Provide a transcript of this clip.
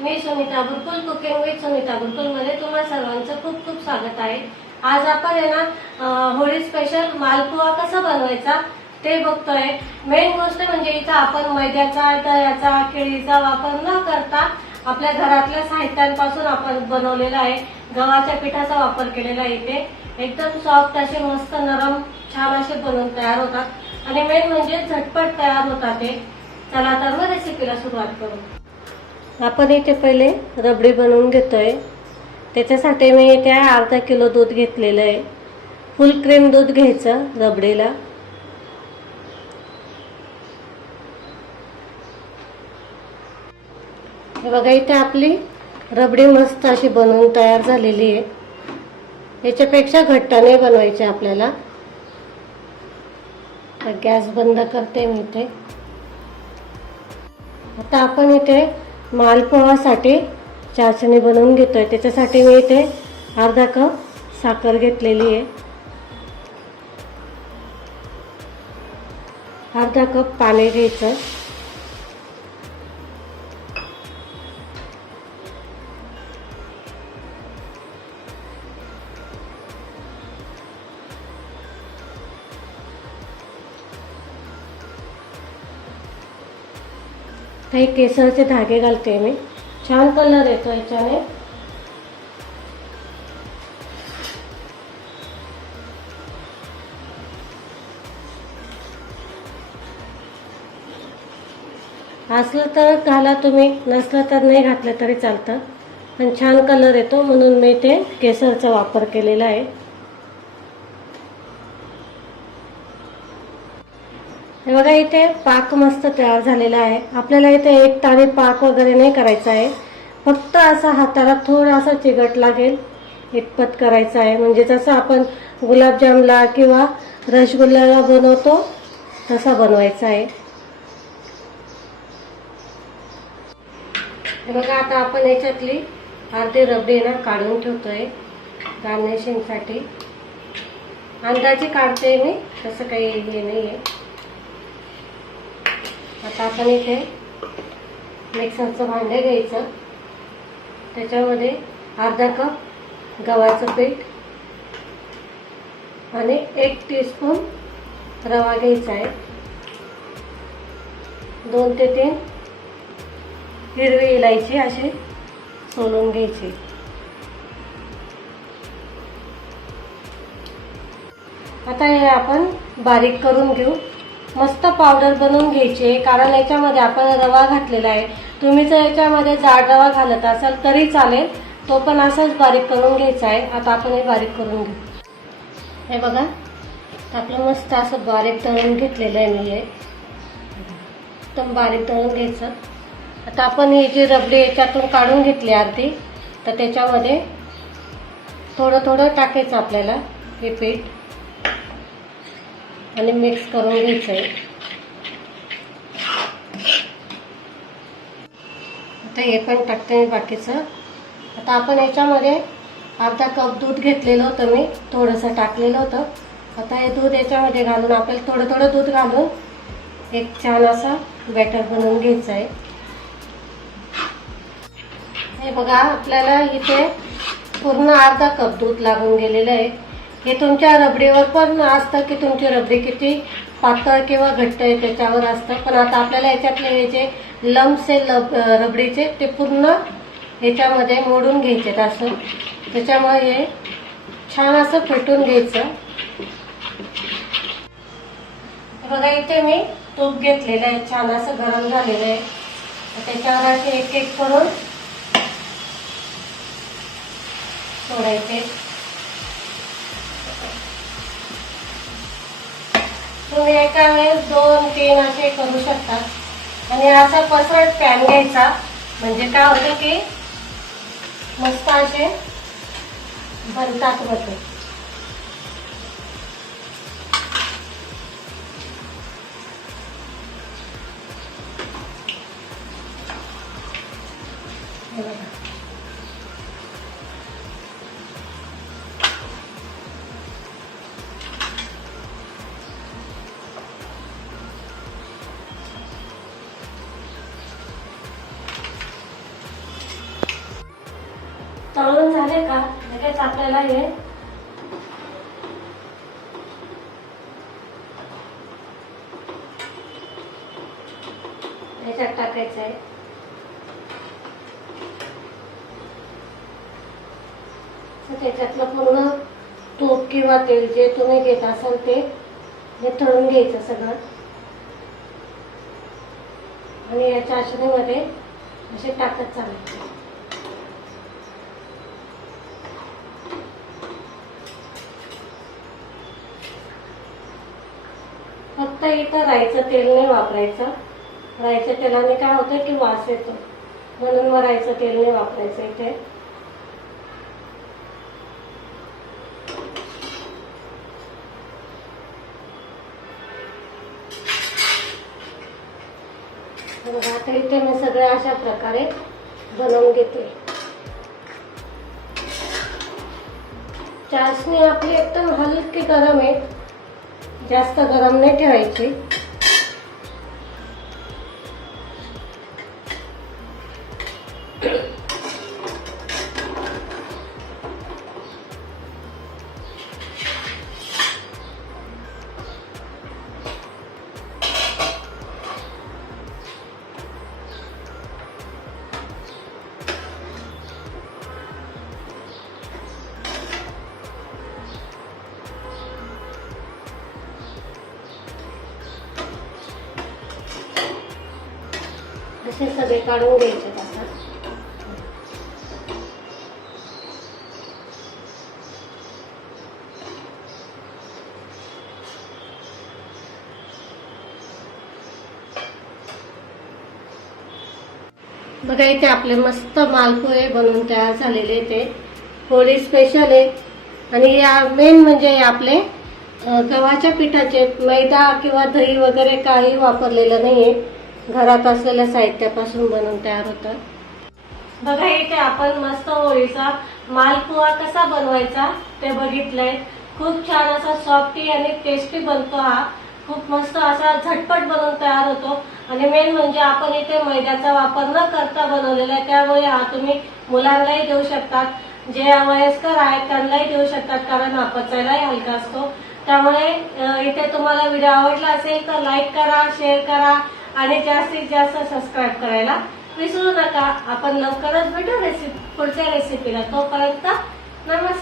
Me Sunita Burkul cooking with Sunita Burkul मध्ये तुम्हा सर्वांचं खूप खूप स्वागत आहे। आज आपण आहे ना होळी स्पेशल मालपुआ कसा बनवायचा ते बघतोय। मेन गोष्ट म्हणजे इथं आपण मैद्याचा, दह्याचा, केळीचा वापर न करता आपल्या घरातल्या साहित्यांपासून आपण बनवलेला आहे। गव्हाच्या पिठाचा वापर केलेला आहे। इथे एकदम सॉफ्ट असे मस्त नरम छान असे बनवून तयार होतात आणि मेन म्हणजे झटपट तयार होतात ते। चला तर मग रेसिपीला सुरुवात करू। आपण इथे पहिले रबडी बनवून घेतोय। त्याच्यासाठी मी इथे अर्धा किलो दूध घेतलेलं आहे। फुल क्रीम दूध घ्यायचं रबडीला। हे बघा इथे आपली रबडी मस्त अशी बनवून तयार झालेली आहे। याच्यापेक्षा घट्ट नाही बनवायची आपल्याला। गॅस बंद करते मी इथे। आता आपण इथे मालपोहासाठी चाशणी बनवून घेतोय। त्याच्यासाठी मी इथे अर्धा कप साखर घेतलेली आहे। अर्धा कप पाणी घ्यायचं। काही केसरचे धागे घालते मी। छान कलर येतो याच्याने। असलं तर घाला तुम्ही, नसलं तर नाही घातलं तरी चालतं, पण छान कलर येतो म्हणून मी ते केसरचा वापर केलेला आहे। हे बघा इथे पाक मस्त तयार झालेला आहे। आपल्याला इथे एक तारी पाक वगैरे नाही करायचा आहे, फक्त असा हाताला थोडासा चिकट लागेल इतपत करायचा आहे। म्हणजे जसं आपण गुलाबजामला किंवा रसगुल्ल्याला बनवतो तसा बनवायचा आहे। हे बघा आता आपण याच्यातली अर्धी रबडी ना काढून ठेवतोय गार्निशिंगसाठी। अंदाजे काढते मी, तसं काही हे नाही आहे। आता आपण इथे मिक्सरचं भांडे घ्यायचं। त्याच्यामध्ये अर्धा कप गव्हाचं पीठ आणि 1 टीस्पून रवा घ्यायचा आहे। 2 ते 3 हिरवी इलायची अशी सोलून घ्यायची। आता हे आपण बारीक करून घेऊ। मस्त पावडर बनवून घ्यायची, कारण याच्यामध्ये आपण रवा घातलेला आहे। तुम्ही जर याच्यामध्ये जाड रवा घालत असाल तरी चालेल, तो पण असाच बारीक करून घ्यायचा आहे। आता आपण हे बारीक करून घेऊ। हे बघा आपलं मस्त असं बारीक तळून घेतलेलं आहे मी। हे एकदम बारीक तळून घ्यायचं। आता आपण ही जी रबडी याच्यातून काढून घेतली अर्धी, तर त्याच्यामध्ये थोडं थोडं टाकायचं आपल्याला हे पीठ आणि मिक्स करून घ्यायचं आहे। आता हे पण टाकते बाकीचं। आता आपण याच्यामध्ये अर्धा कप दूध घेतलेलं होतं मी, थोडंसं टाकलेलं होतं। आता हे दूध याच्यामध्ये घालून आपल्याला थोडं थोडं दूध घालून एक छान असा बॅटर बनवून घ्यायचा आहे। हे बघा आपल्याला इथे पूर्ण अर्धा कप दूध लागून गेलेलं आहे। हे तुमच्या रबडीवर पण असतं की तुमची रबडी किती पातळ किंवा घट्ट आहे त्याच्यावर असतं। पण आता आपल्याला याच्यातले हे जे लम्स आहे रबडीचे ते पूर्ण ह्याच्यामध्ये मोडून घ्यायचे असं। त्याच्यामुळे हे छान असं फेटून घ्यायचं। बघा इथे मी तूप घेतलेलं आहे, छान असं गरम झालेलं आहे। त्याच्यावर असे एक एक करून सोडायचे। तुम्ही एका वेळेस 2-3 असे करू शकता। आणि असा पसरट पॅन घ्यायचा, म्हणजे काय होतं की मस्त असे बनतात होते। झाले का लगेच आपल्याला हे याच्यात टाकायचं आहे. त्याच्यातलं पूर्ण तूप किंवा तेल जे तुम्ही घेत असाल ते हे तळून घ्यायचं सगळं आणि या चाशणीमध्ये असे टाकत चालायचे. फक्त इथं राईचं तेल नाही वापरायचं. राईच्या तेलाने काय होतं की वास येतो, म्हणून मग राईचं तेल नाही वापरायचं इथे. आता इथे मी सगळे अशा प्रकारे बनवून घेते. चाशणी आपली एकदम हलकी गरम आहे, जास्त गरम नाही ठेवायची. असे सगळे काढून घ्यायचे आता. बघा इथे आपले मस्त मालपुहे बनवून तयार झालेले, ते होळी स्पेशल आहे. आणि या मेन म्हणजे आपले गव्हाच्या पिठाचे, मैदा किंवा दही वगैरे काही वापरलेलं नाहीये, घरात असलेल्या साहित्यापासून बनवून तयार होतं. बघा इथे आपण मस्त होळीचा मालपुहा कसा बनवायचा ते बघितलंय. खूप छान असा सॉफ्टी आणि टेस्टी बनतो हा. खूप मस्त असा झटपट बनवून तयार होतो. आणि मेन म्हणजे आपण इथे मैद्याचा वापर न करता बनवलेला आहे, त्यामुळे हा तुम्ही मुलांनाही देऊ शकतात, जे वयस्कर आहेत त्यांनाही देऊ शकतात, कारण हा पचायलाही हलका असतो. त्यामुळे इथे तुम्हाला व्हिडिओ आवडला असेल तर लाईक करा, शेअर करा आणि जास्तीत जास्त सबस्क्राईब करायला विसरू नका. आपण लवकरच भेटू पुढच्या रेसिपीला. तोपर्यंत नमस्कार.